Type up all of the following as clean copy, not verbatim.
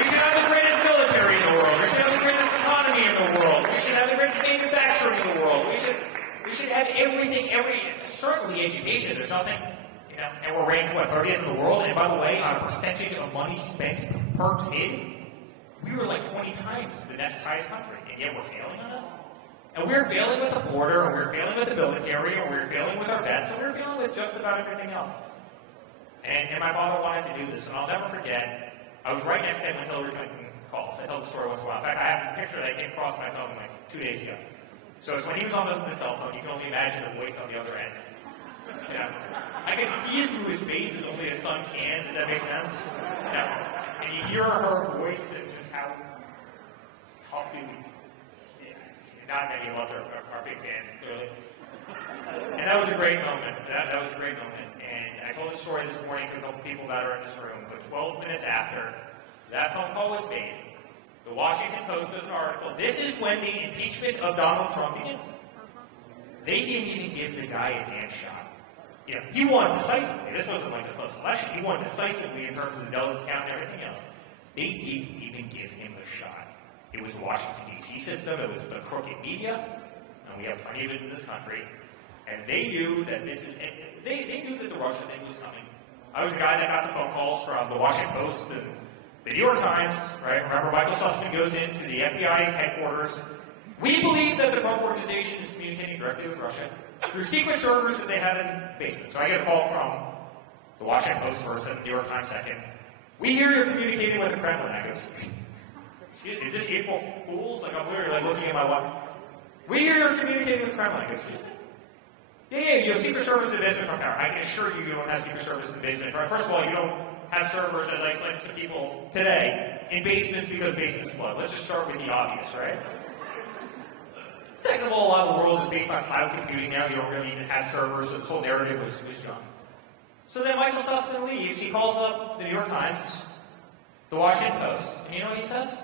We should have the greatest military in the world. We should have the greatest economy in the world. We should have the greatest manufacturing in the world. We should have everything, certainly education. There's nothing, and we're ranked, 30th in the world? And by the way, on a percentage of money spent per kid, we were like 20 times the next highest country, and yet we're failing on this. And we're failing with the border, and we're failing with the military, and we're failing with our vets, and we're failing with just about everything else. And my father wanted to do this, and I'll never forget, I was right next to him when Hillary Clinton called. I tell the story once in a while. In fact, I have a picture that came across my phone like 2 days ago. So it's when he was on the cell phone, you can only imagine the voice on the other end. I can see it through his face as only a son can. Does that make sense? And you hear her voice and just how tough not many of us are big fans, clearly. And that was a great moment. That was a great moment. And I told the story this morning to a couple people that are in this room, but 12 minutes after that phone call was made, the Washington Post does an article. This is when the impeachment of Donald Trump begins. They didn't even give the guy a damn shot. He won decisively. This wasn't like a close election. He won decisively in terms of the delegate count and everything else. They didn't even give him a shot. It was the Washington, D.C. system. It was the crooked media. And we have plenty of it in this country. And they knew that they knew that the Russia thing was coming. I was the guy that got the phone calls from the Washington Post and the New York Times, right? Remember, Michael Sussman goes into the FBI headquarters. We believe that the Trump organization is communicating directly with Russia through secret servers that they have in the basement. So I get a call from the Washington Post first and the New York Times second. We hear you're communicating with the Kremlin. I go, excuse me, is this April Fool's? Like, I'm literally looking at my watch. We hear you're communicating with the Kremlin. I go, excuse me. Yeah, you have secret service in the basement from power. I can assure you don't have secret service in the basement. First of all, you don't have servers, as I explained to some people today, in basements because basements flood. Let's just start with the obvious, right? Second of all, a lot of the world is based on cloud computing now. You don't really even have servers, so this whole narrative was junk. So then Michael Sussman leaves. He calls up the New York Times, the Washington Post, and you know what he says?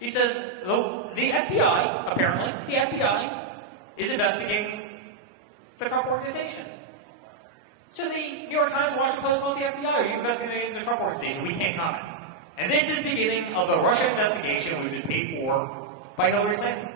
He says, the FBI, apparently, the FBI is investigating the Trump organization. So the New York Times, Washington Post, calls the FBI, are you investigating the Trump organization? We can't comment. And this is the beginning of the Russia investigation, which was paid for by Hillary Clinton.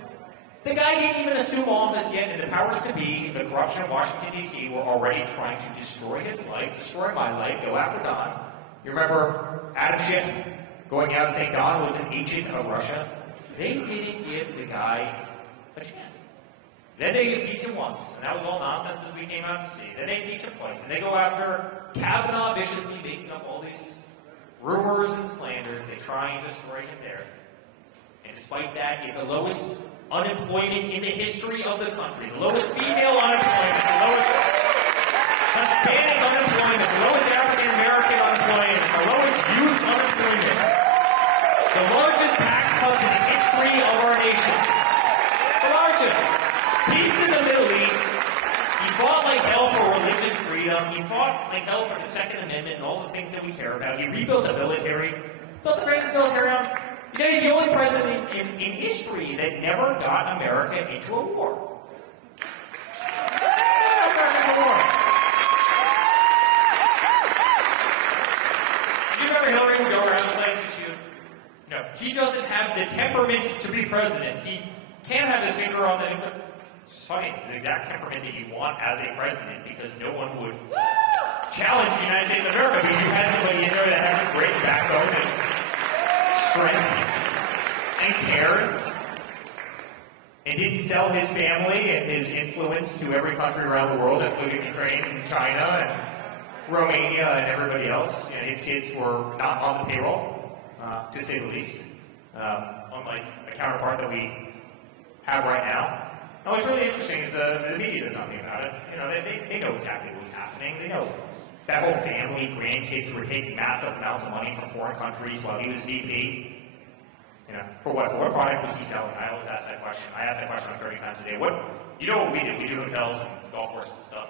The guy didn't even assume office yet, and the powers to be, the corruption of Washington, D.C., were already trying to destroy his life, destroy my life, go after Don. You remember Adam Schiff going out saying Don was an agent of Russia? They didn't give the guy a chance. Then they impeach him once, and that was all nonsense as we came out to see. Then they impeach him twice, and they go after Kavanaugh, viciously making up all these rumors and slanders. They try and destroy him there. And despite that, he had the lowest unemployment in the history of the country, the lowest female unemployment, the lowest Hispanic unemployment, the lowest African American unemployment, the lowest youth unemployment, the largest tax cuts in the history of our nation. The largest. Peace in the Middle East. He fought like hell for religious freedom. He fought like hell for the Second Amendment and all the things that we care about. He rebuilt the military, built the greatest military around. You know, he's the only president in history that never got America into a war. You remember Hillary would go around the place and shoot? No, he doesn't have the temperament to be president. He can't have his finger on the... It's funny, it's the exact temperament that you want as a president because no one would challenge the United States of America because you had somebody in there that has a great backbone and strength and cared and didn't sell his family and his influence to every country around the world, including Ukraine and China and Romania and everybody else. And his kids were not on the payroll, to say the least, unlike the counterpart that we have right now. And what's really interesting is the media does nothing about it. You know, they know exactly what's happening. They know that whole family, grandkids were taking massive amounts of money from foreign countries while he was VP. You know, for what product was he selling? I always ask that question. I ask that question like 30 times a day. You know what we do? We do hotels and golf courses and stuff.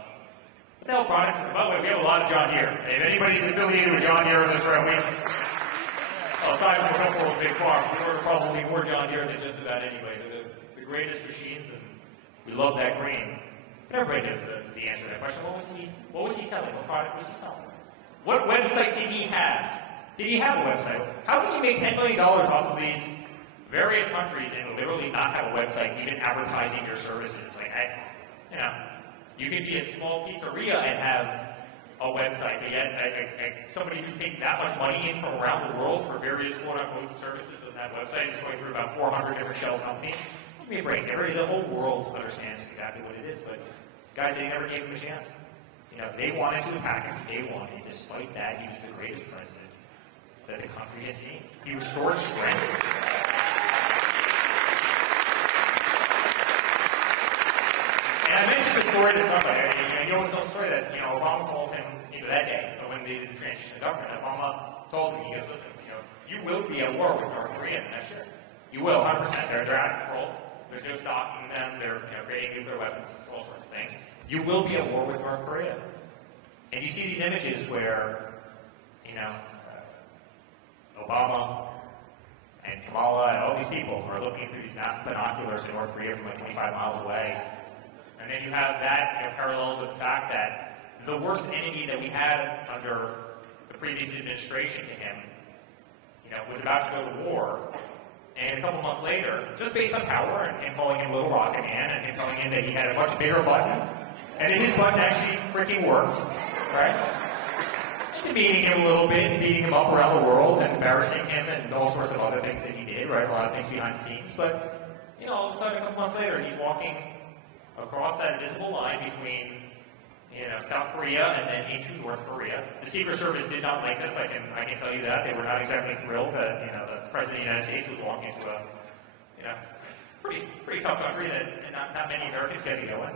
What the hell product? By the way, we have a lot of John Deere. If anybody's affiliated with John Deere in this room, aside from a couple of big farms, we order probably more John Deere than just about anybody. They're the greatest machines, and we love that grain. But everybody knows the answer to that question. What was he selling? What product was he selling? What website did he have Did he have a website? How can you make $10 million off of these various countries and literally not have a website, even advertising your services? Like, you could be a small pizzeria and have a website, but yet somebody who's taking that much money in from around the world for various quote-unquote services on that website is going through about 400 different shell companies. Give me a break. The whole world understands exactly what it is, but guys, they never gave him a chance. They wanted to attack him. They wanted, despite that, he was the greatest president that the country had seen. He restored strength. And I mentioned the story to somebody. You always tell the story that Obama told him that day when they did the transition of government. Obama told him, he goes, listen, you will be at war with North Korea next year. You will, 100%. They're out of control. There's no stopping them. They're creating nuclear weapons, all sorts of things. You will be at war with North Korea. And you see these images where, Obama and Kamala and all these people are looking through these massive binoculars in North Korea from like 25 miles away. And then you have that parallel with the fact that the worst enemy that we had under the previous administration to him, was about to go to war. And a couple months later, just based on power and calling him Little Rocket Man and him telling him that he had a much bigger button, and that his button actually freaking worked, right? And beating him a little bit and beating him up around the world and embarrassing him and all sorts of other things that he did, right? A lot of things behind the scenes. But, all of a sudden, a couple months later, he's walking across that invisible line between, South Korea and then into North Korea. The Secret Service did not like this. I can tell you that. They were not exactly thrilled that, the President of the United States was walking into a, pretty tough country that not many Americans get to go in.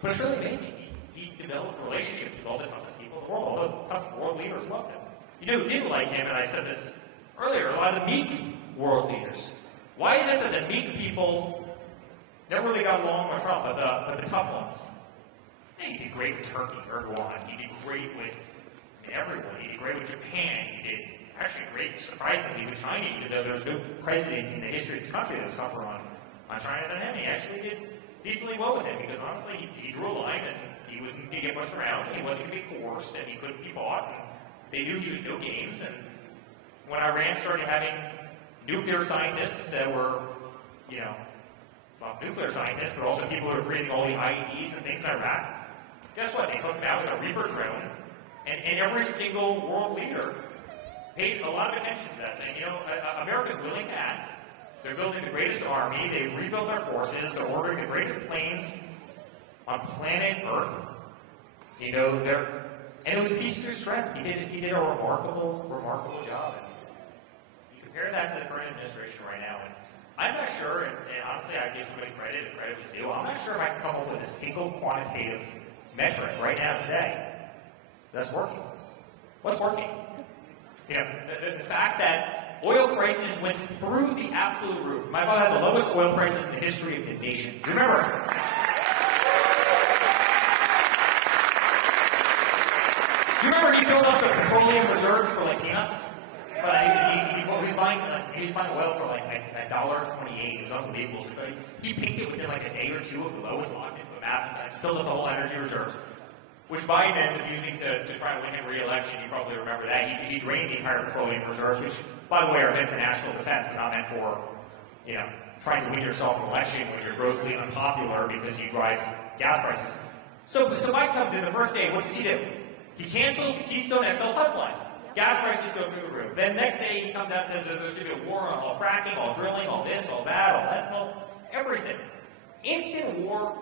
But it's really amazing. He developed relationships with all the toughest people in the world. All the tough world leaders loved him. Who didn't like him, and I said this earlier, a lot of the meek world leaders. Why is it that the meek people never really got along with Trump, but the tough ones? He did great with Turkey, Erdogan. He did great with everyone. He did great with Japan. He did actually great, surprisingly, with China, even though there's no president in the history of this country that was tougher on China than him. He actually did decently well with him because honestly, he drew a line and he wasn't going to get pushed around. He wasn't going to be coerced and he couldn't be bought. And they knew he was no games. And when Iran started having nuclear scientists that were, nuclear scientists, but also people who were creating all the IEDs and things in Iraq, guess what? They took them out with a Reaper drone, and every single world leader paid a lot of attention to that, saying, America's willing to act. They're building the greatest army. They've rebuilt their forces. They're ordering the greatest planes on planet Earth. And it was a piece of their strength. He did a remarkable job. And you compare that to the current administration right now, and I'm not sure, and honestly, I give somebody credit if credit was due. I'm not sure if I can come up with a single quantitative metric right now today that's working. What's working? The fact that oil prices went through the absolute roof. My father had the lowest oil prices in the history of the nation. Remember? Do you remember he filled up the petroleum reserves for like peanuts? He was buying oil for like $1.28. It was unbelievable. So he picked it within like a day or two of the lowest, locked into a massive, filled up the whole energy reserves, which Biden ends up using to try to win him re-election. You probably remember that. He drained the entire petroleum reserves, which, by the way, are meant for national defense, and not meant for, trying to win yourself an election when you're grossly unpopular because you drive gas prices. So Biden comes in the first day. What does he do? He cancels the Keystone XL pipeline. Gas prices go through the roof. Then next day he comes out and says there's going to be a war on all fracking, all drilling, all this, all that, all ethanol, everything. Instant war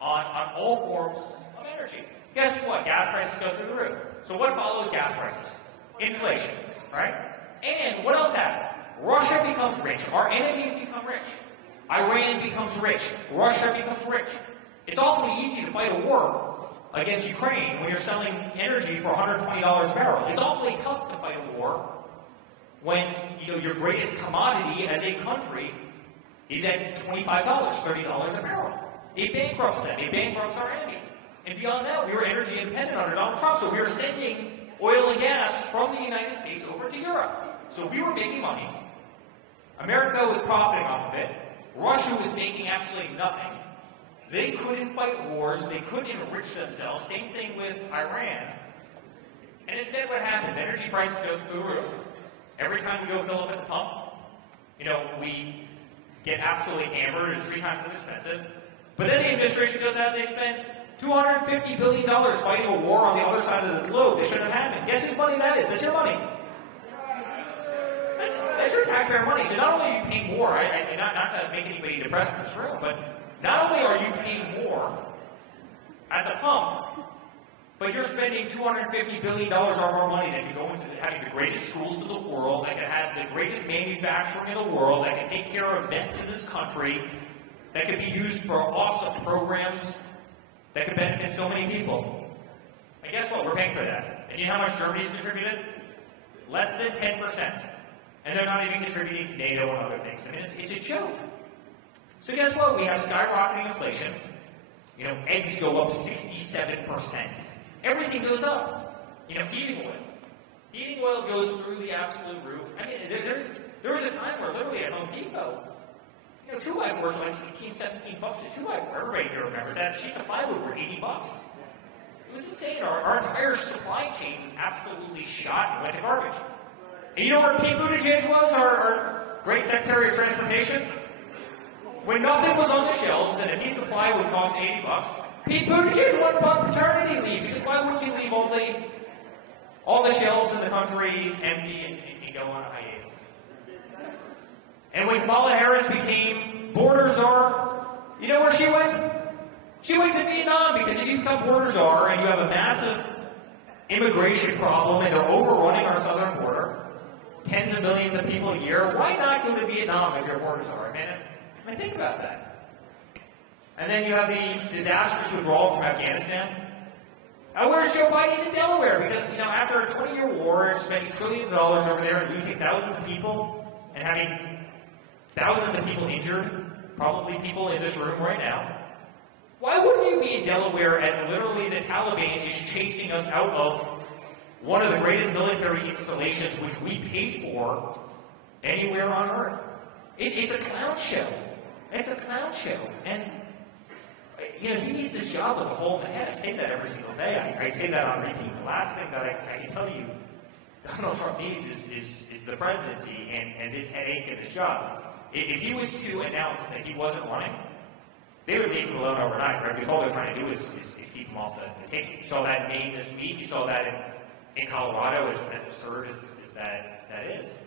on all forms of energy. Guess what? Gas prices go through the roof. So what follows gas prices? Inflation, right? And what else happens? Russia becomes rich. Our enemies become rich. Iran becomes rich. Russia becomes rich. It's awfully easy to fight a war against Ukraine when you're selling energy for $120 a barrel. It's awfully tough to fight a war when your greatest commodity as a country is at $25, $30 a barrel. It bankrupts them. It bankrupts our enemies. And beyond that, we were energy independent under Donald Trump, so we were sending oil and gas from the United States over to Europe. So we were making money. America was profiting off of it. Russia was making absolutely nothing. They couldn't fight wars. They couldn't enrich themselves. Same thing with Iran. And instead what happens? Energy prices go through the roof. Every time we go fill up at the pump, we get absolutely hammered. It's 3 times as expensive. But then the administration goes out and they spend $250 billion fighting a war on the other side of the globe. They shouldn't have happened. Guess whose money that is? That's your money. That's your taxpayer money. So not only are you paying more, not to make anybody depressed in this room, but not only are you paying more at the pump, but you're spending $250 billion of our money that could go into having the greatest schools in the world, that could have the greatest manufacturing in the world, that could take care of vets in this country, that could be used for awesome programs that could benefit so many people. And guess what? We're paying for that. And you know how much Germany's contributed? Less than 10%. And they're not even contributing to NATO and other things. I mean, it's a joke. So guess what? We have skyrocketing inflation. Eggs go up 67%. Everything goes up. Heating oil. Heating oil goes through the absolute roof. I mean, there was a time where literally at Home Depot, 2x4s were like $16, $17 a 2x4. Everybody here remembers that. Sheets of plywood were $80. It was insane. Our entire supply chain was absolutely shot and went to garbage. And you know where Pete Buttigieg was, our great Secretary of Transportation? When nothing was on the shelves and a piece of plywood cost $80, Pete Buttigieg went on paternity leave. Because why would you leave all the shelves in the country empty and go on a hiatus? And when Kamala Harris became border czar, you know where she went? She went to Vietnam, because if you become border czar and you have a massive immigration problem and they're overrunning our southern border, tens of millions of people a year, why not go to Vietnam if you're border czar? I mean, think about that. And then you have the disastrous withdrawal from Afghanistan. Where's Joe Biden? He's in Delaware, because after a 20-year war, spending trillions of dollars over there and losing thousands of people and having thousands of people injured, probably people in this room right now. Why wouldn't you be in Delaware as literally the Taliban is chasing us out of one of the greatest military installations which we paid for anywhere on Earth? It's a clown show. It's a clown show. And, he needs this job with a hole in the head. I say that every single day. I say that on repeat. The last thing that I can tell you Donald Trump needs is the presidency and this headache and this job. If he was to announce that he wasn't running, they would leave him alone overnight, right? Because all they're trying to do is keep him off the ticket. You saw that in Maine this week. You saw that in Colorado, as absurd as that is.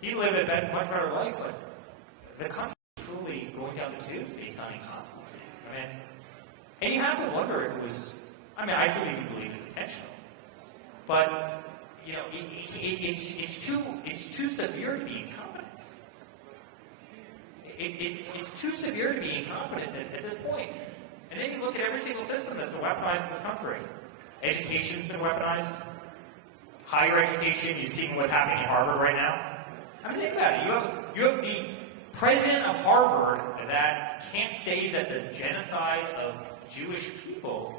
He lived a much better life, but the country is truly going down the tubes based on incompetence. And you have to wonder if it was, I truly do believe it's intentional. But, it's too severe to be incompetence. It's too severe to be incompetence at this point. And then you look at every single system that's been weaponized in this country. Education's been weaponized. Higher education, you see what's happening in Harvard right now. Think about it. You have the president of Harvard that can't say that the genocide of Jewish people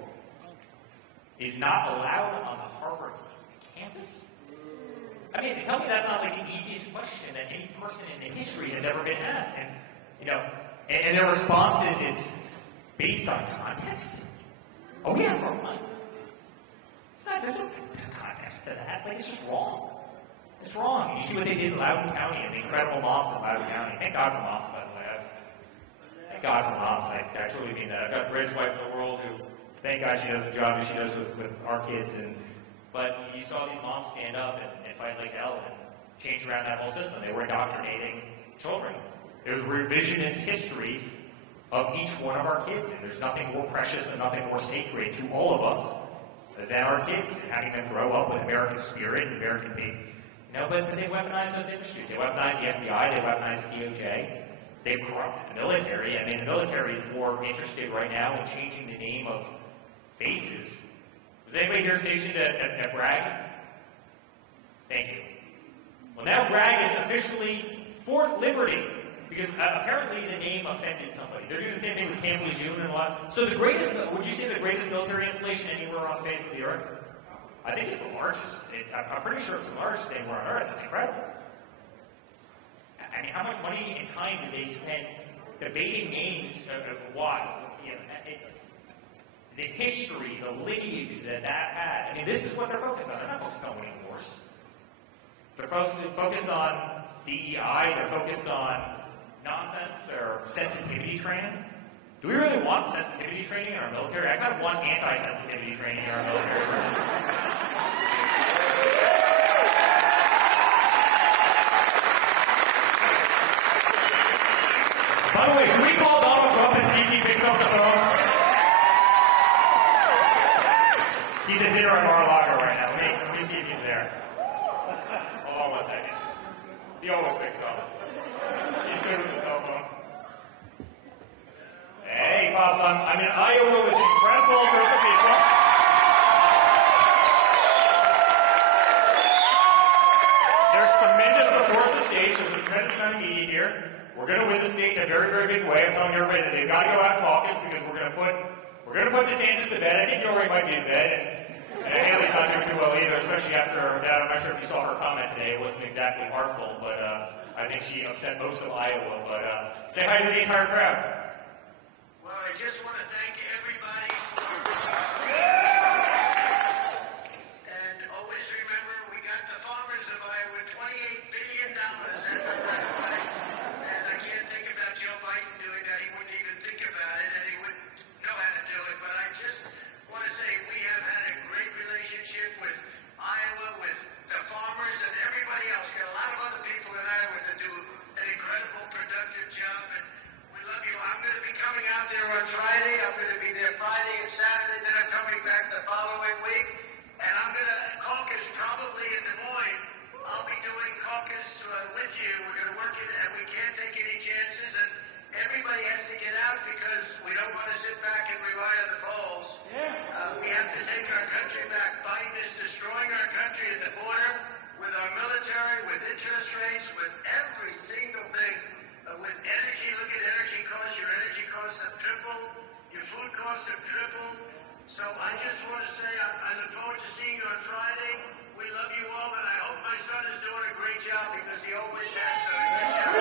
is not allowed on the Harvard campus? Tell me that's not like the easiest question that any person in the history has ever been asked. And their response is it's based on context. Oh yeah, for months. There's no context to that. It's just wrong. It's wrong. You see what they did in Loudoun County and the incredible moms in Loudoun County. Thank God for moms, by the way. Thank God for moms. I truly mean that. I've got the greatest wife in the world who, thank God she does the job that she does with our kids. But you saw these moms stand up and fight like hell and change around that whole system. They were indoctrinating children. There's revisionist history of each one of our kids, and there's nothing more precious and nothing more sacred to all of us than our kids, and having them grow up with American spirit and American being. But they weaponize those industries. They weaponize the FBI. They weaponize the DOJ. They've corrupted the military. The military is more interested right now in changing the name of bases. Was anybody here stationed at Bragg? Thank you. Well, now Bragg is officially Fort Liberty, because apparently the name offended somebody. They're doing the same thing with Camp Lejeune and a lot. So would you say the greatest military installation anywhere on the face of the earth? I think it's the largest. I'm pretty sure it's the largest anywhere on earth. It's incredible. How much money and time do they spend debating names of what? the history, the lineage that had. I mean, this is what they're focused on. They're not focused on winning wars. They're focused on DEI. They're focused on nonsense. They're sensitivity training. Do we really want sensitivity training in our military? I kind of want anti-sensitivity training in our military. By the way, should we call Donald Trump and see if he picks up the phone? He's at dinner at Mar-a-Lago right now. Let me see if he's there. Hold on 1 second. He always picks up. He's good with his cell phone. Hey, Pops, I'm in Iowa with an incredible group of people. There's tremendous support at the stage. There's a tremendous amount of media here. We're going to win the state in a very, very big way. I'm telling everybody that they've got to go out and caucus because we're going to put DeSantis to bed. I think Hillary might be in bed, and Haley's not doing too well either, especially after that. I'm not sure if you saw her comment today. It wasn't exactly artful, but I think she upset most of Iowa. But say hi to the entire crowd. Well, I just want to thank everybody. And always remember, we got the farmers of Iowa $28 billion. That's a lot of money. And I can't think about Joe Biden doing that. He wouldn't even think about it, and he wouldn't know how to do it. But I just want to say we have had a great relationship with Iowa, with the farmers, and everybody else. Got a lot of other people in Iowa that do an incredible, productive job. And we love you. I'm going to be coming out there on Friday. I'm going to be there Friday and Saturday. Then I'm coming back the following week. And I'm going to caucus probably in Des Moines. I'll be doing caucus with you. We're going to work it, and we can't take any chances. And everybody has to get out because we don't want to sit back and rely on the polls. We have to take our country back. Biden is destroying our country at the border with our military, with interest rates, with every single thing. With energy, look at energy costs. Your energy costs have tripled. Your food costs have tripled. So I just want to say I look forward to seeing you on Friday. We love you all, and I hope my son is doing a great job because he always has done a great job.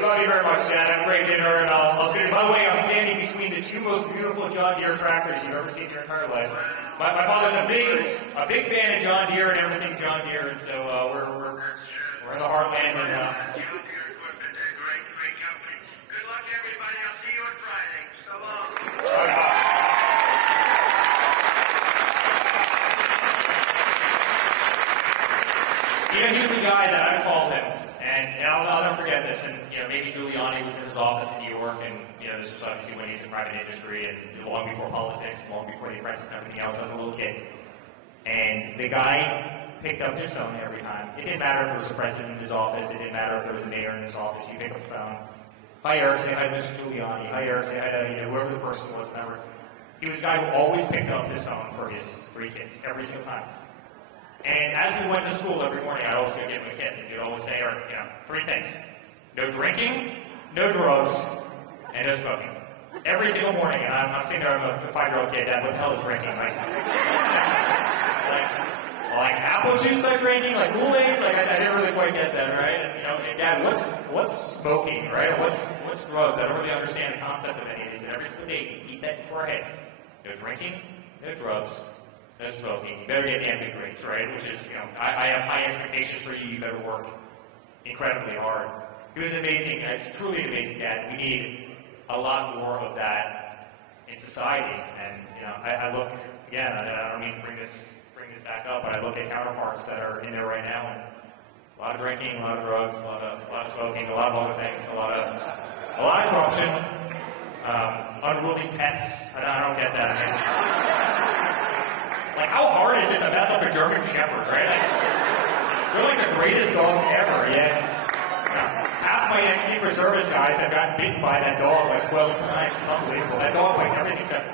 Thank you very much, Dad. Have a great dinner, and I'll see you. By the way, I'm standing between the two most beautiful John Deere tractors you've ever seen in your entire life. My father's a big fan of John Deere and everything John Deere, and so we're in the heartland. And John Deere equipment, they're great company. Good luck, everybody. I'll see you on Friday. So long. He's the guy that I called him. And I'll never forget this. And maybe Giuliani was in his office in New York, and this was obviously when he's in private industry, and long before politics, long before the apprentice and everything else. As a little kid, and the guy picked up his phone every time. It didn't matter if there was a president in his office. It didn't matter if there was a mayor in his office. He picked up the phone. Hi, Eric. Say hi to Mr. Giuliani. Hi, Eric. Say hi to whoever the person was. Never. He was a guy who always picked up his phone for his 3 kids every single time. And as we went to school every morning, I'd always go give him a kiss, and he'd always say, Eric, 3 things. No drinking, no drugs, and no smoking. Every single morning, and I'm sitting there, I'm a 5-year-old kid, Dad, what the hell is drinking? Like apple juice type drinking, like Kool-Aid? I didn't really quite get that, right? And Dad, what's smoking, right? What's drugs? I don't really understand the concept of any of these, but every single day, you eat that into our heads. No drinking, no drugs, no smoking. You better get damn good grades, right? Which is, I have high expectations for you. You better work incredibly hard. He was amazing, truly an amazing dad. We need a lot more of that in society. And, I look, again, I don't mean to bring this back up, but I look at counterparts that are in there right now, and a lot of drinking, a lot of drugs, a lot of smoking, a lot of other things, a lot of corruption, unruly pets. I don't get that. How hard is it to mess up a German Shepherd, right? They're like the greatest dogs ever, yet half my ex-Secret Service guys have gotten bitten by that dog 12 times. It's unbelievable. That dog bites everything except,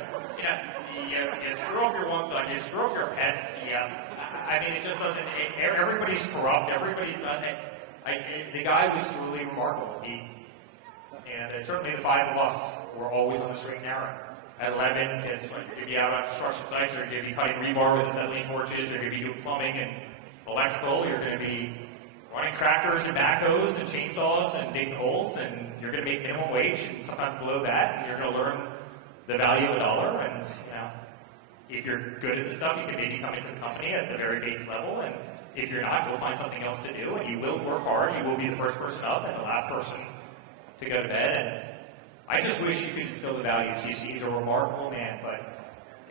you screw up your one side, you screw up your pets, it just doesn't, everybody's corrupt, everybody's not, the guy was truly remarkable. Certainly the 5 of us were always on the straight and narrow. at 11, kids are going to be out on construction sites, or you're going to be cutting rebar with acetylene torches, you're going to be doing plumbing and electrical, you're going to be running tractors and backhoes and chainsaws and digging holes, and you're going to make minimum wage and sometimes below that, and you're going to learn the value of a dollar. And if you're good at this stuff, you can maybe come into the company at the very base level, and if you're not, you'll find something else to do, and you will work hard. You will be the first person up and the last person to go to bed. And I just wish you could instill the values. He's a remarkable man, but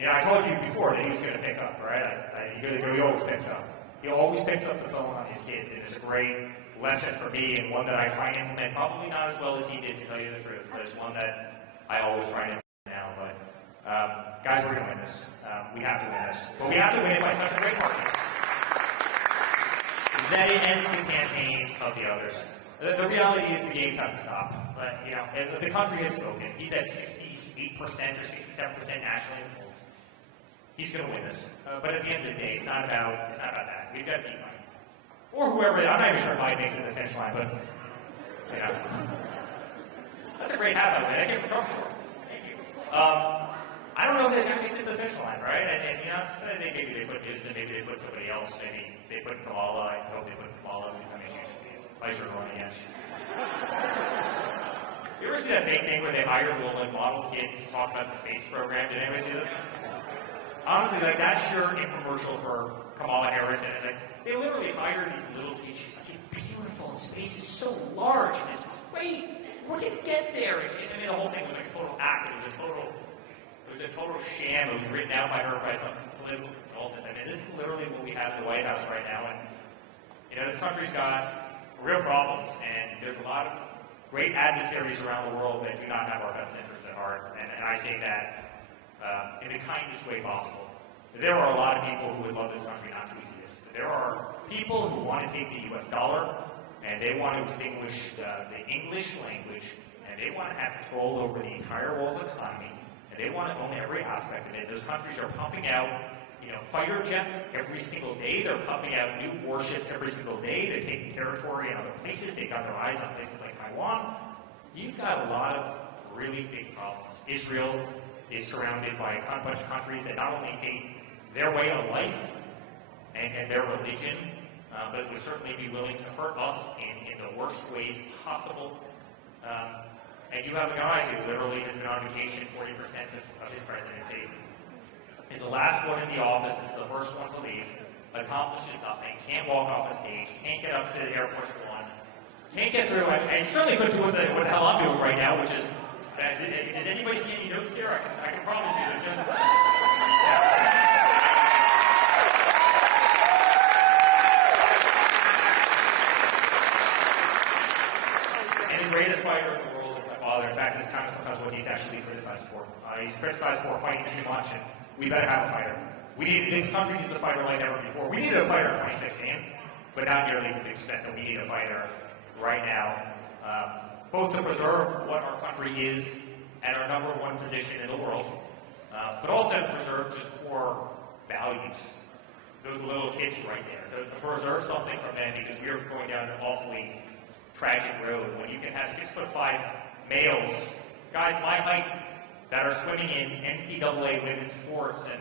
I told you before that he was going to pick up, right? He always picks up. He always picks up the phone on his kids, and it's a great lesson for me, and one that I try and implement, probably not as well as he did, to tell you the truth, but it's one that I always try and implement now. But guys, we're going to win this. We have to win this. But we have to win it by such a great market. That it ends the campaign of the others. The reality is the games have to stop. But, the country has spoken. He's at 68% or 67% nationally in the polls. He's going to win this. But at the end of the day, it's not about that. We've got to beat Biden. Or whoever. I'm not even sure Biden makes it to the finish line, but, That's a great hat, by the way. I came from Trump store. Thank you. I don't know if that makes it to the finish line, right? And maybe they put Newsom, maybe they put somebody else, maybe they put Kamala. I hope they put Kamala with some issues. Pleasure to run against. You ever see that big thing where they hire little model kids to talk about the space program? Did anybody see this? Honestly, that's your infomercial for Kamala Harris, and they literally hire these little kids. She's like, it's beautiful, space is so large, and it's great. We're gonna get there. The whole thing was like a total act. It was a total sham. It was written out by her by some political consultant. This is literally what we have in the White House right now, and this country's got real problems, and there's a lot of great adversaries around the world that do not have our best interests at heart, and I say that in the kindest way possible. There are a lot of people who would love this country not to exist. There are people who want to take the U.S. dollar, and they want to extinguish the English language, and they want to have control over the entire world's economy, and they want to own every aspect of it. Those countries are pumping out fighter jets every single day. They're pumping out new warships every single day. They're taking territory in other places. They've got their eyes on places like Taiwan. You've got a lot of really big problems. Israel is surrounded by a bunch of countries that not only hate their way of life and their religion, but would certainly be willing to hurt us in the worst ways possible. And you have a guy who literally has been on vacation 40% of his presidency. Is the last one in the office, is the first one to leave, accomplishes nothing, can't walk off the stage, can't get up to the Air Force One, can't get through, and certainly couldn't do what the hell I'm doing right now, which is, does anybody see any notes here? I can promise you there's just... And the greatest fighter in the world is my father. In fact, it's kind of sometimes what he's actually criticized for. He's criticized for fighting too much, and we better have a fighter. This country needs a fighter like never before. We needed a fighter in 2016, but not nearly to the extent that we need a fighter right now, both to preserve what our country is and our number one position in the world, but also to preserve just core values. Those little kids right there, to preserve something from them, because we are going down an awfully tragic road. When you can have 6'5" males, guys my height, that are swimming in NCAA women's sports and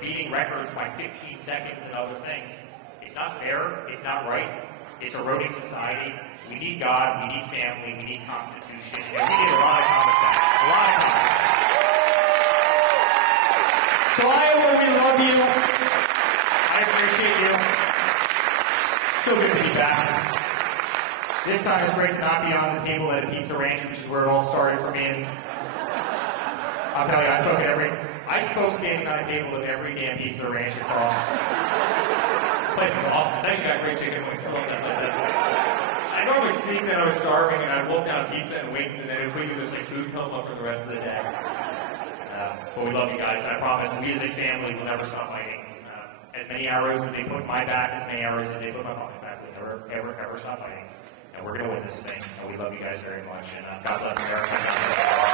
beating records by 15 seconds and other things. It's not fair. It's not right. It's eroding society. We need God. We need family. We need Constitution. And we need a lot of common sense. A lot of common sense. So Iowa, we love you. I appreciate you. So good to be back. This time it's great to not be on the table at a pizza ranch, which is where it all started for me. And I'll tell you, I spoke standing on a table at every damn pizza ranch across. This place is awesome. It's actually got great chicken wings. I normally speak that I was starving, and I'd wolf down pizza and wings, and then it would give us food coma for the rest of the day. But we love you guys, and I promise we as a family will never stop fighting. As many arrows as they put in my back, as many arrows as they put in my father's back, we'll never, ever stop fighting. And we're going to win this thing. And we love you guys very much. And God bless America.